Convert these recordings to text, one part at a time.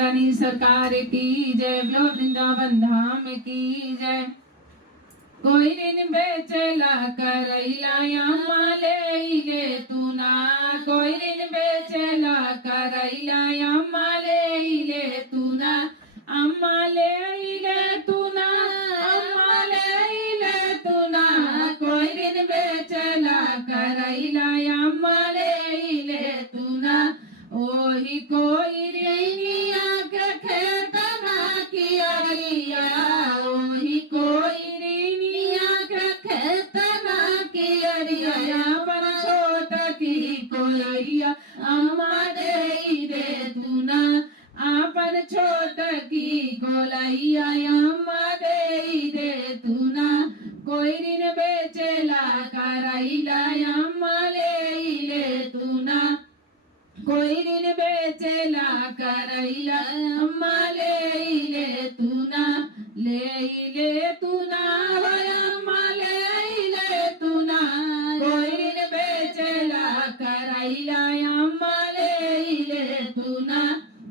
रानी सरकार की जय, बोलो वृंदावन धाम की जय। कोई ऋण बेचला करैला अम्मा ले तू ना, कोई ऋण बेचला करैला अम्मा ले तू ना, अम्मा ले तू ना, अम्मा ले तू ना, कोई ऋण बेचला करैला अम्मा ले तू ना। ओही कोई ऋणिया के खेत ना किया रिया, ओही कोई ऋणिया के खेत ना किया रिया, पर छोट की कोलैया अम्मा दे तू ना, आपन छोट की कोलैया अम्मा दे तू ना। कोई ऋण बेचला करैला अम्मा ले तू ना, कोई ऋण बेचला करैला अम्मा ले तू ना, ले तू ना अम्मा ले तू ना, कोई ऋण बेचला करैला अम्मा ले तू ना।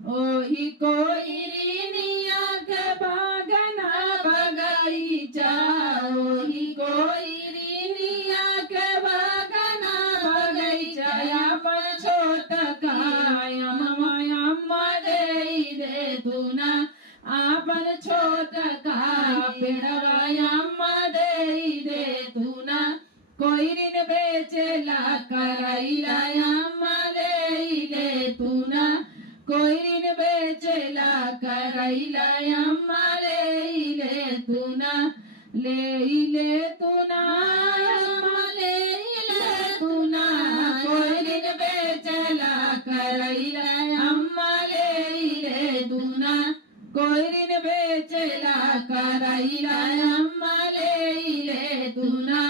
ओही कोई ऋणिया के बागना बगैचा, ओही कोई ऋणिया के बागना बगैचा, अपन छोट अम्मा दे तू ना, आपन छोट का पेड़वा अम्मा दे तू ना। कोई ऋण बेचला करैला अम्मा ले तू ना, कोई ऋण बेचला करैला अम्मा ले तू ना, ले तू ना अम्मा ले तू ना, कोई ऋण बेचला करैला अम्मा ले तू ना, कोई ऋण बेचला करैला अम्मा ले तू ना।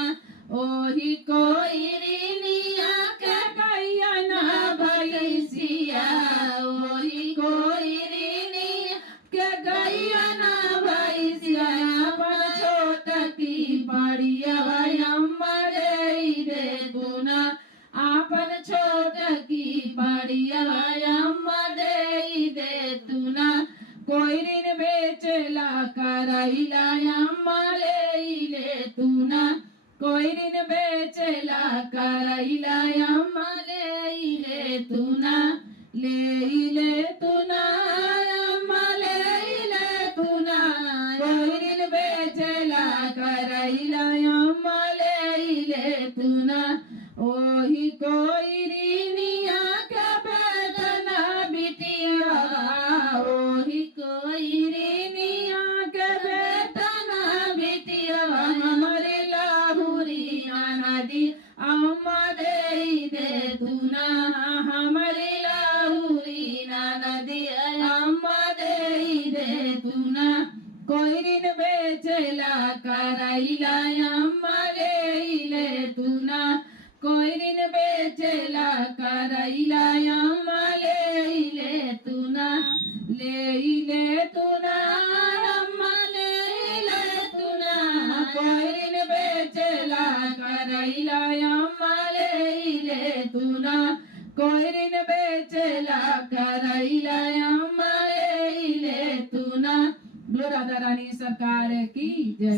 ओही कोई ऋणिया के गैया ना भैंसिया, ओही कोई ऋणिया के गैया ना भैंसिया, अपन छोट की पड़िया अम्मा दे तू ना, आपन छोट की पड़िया अम्मा दे तू ना। कोई ऋण बेचला करैला अम्मा ले तू ना, कोई ऋण बेचला करैला अम्मा ले तू ना, ले तू ना अम्मा ले तू ना, कोई ऋण बेचला करैला अम्मा ले तू ना। ओही कोई ऋणिया के बेटना बिटिया, ओही कोई ऋणिया के बेटना बिटिया, हमारे लाहुरी नदी अम्मा दे तू ना, हमारे लाहुरी नदी अम्मा दे तू ना। कोई ऋण बेचला करैला अम्मा ले तू ना, कोई ऋण बेचला करैला अम्मा ले तू ना, ले तू ना अम्मा ले तू ना, कोई ऋण बेचला करैला अम्मा ले तू ना, कोई ऋण बेचला करैला अम्मा ले तू ना। बोलो राधा रानी सरकार की जय।